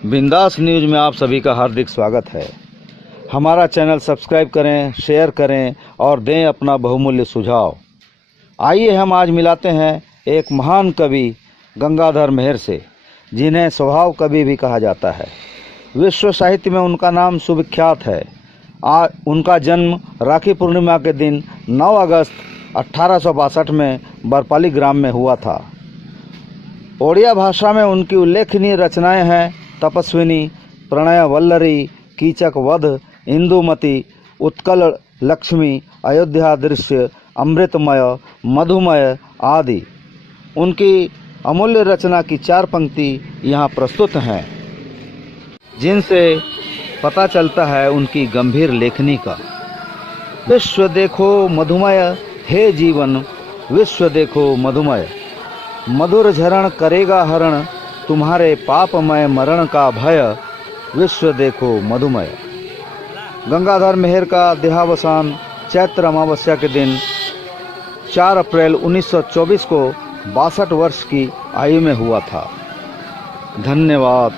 बिंदास न्यूज़ में आप सभी का हार्दिक स्वागत है। हमारा चैनल सब्सक्राइब करें, शेयर करें और दें अपना बहुमूल्य सुझाव। आइए हम आज मिलाते हैं एक महान कवि गंगाधर मेहर से, जिन्हें स्वभाव कवि भी कहा जाता है। विश्व साहित्य में उनका नाम सुविख्यात है। उनका जन्म राखी पूर्णिमा के दिन 9 अगस्त 1862 में बरपाली ग्राम में हुआ था। ओडिया भाषा में उनकी उल्लेखनीय रचनाएं हैं तपस्विनी, प्रणय वल्लरी, कीचक वध, इंदुमती, उत्कल लक्ष्मी, अयोध्या दृश्य, अमृतमय, मधुमय आदि। उनकी अमूल्य रचना की 4 पंक्ति यहाँ प्रस्तुत हैं, जिनसे पता चलता है उनकी गंभीर लेखनी का। विश्व देखो मधुमय हे जीवन, विश्व देखो मधुमय, मधुर झरण करेगा हरण, तुम्हारे पापमय मरण का भय, विश्व देखो मधुमय। गंगाधर मेहर का देहावसान चैत्र अमावस्या के दिन 4 अप्रैल 1924 को 62 वर्ष की आयु में हुआ था। धन्यवाद।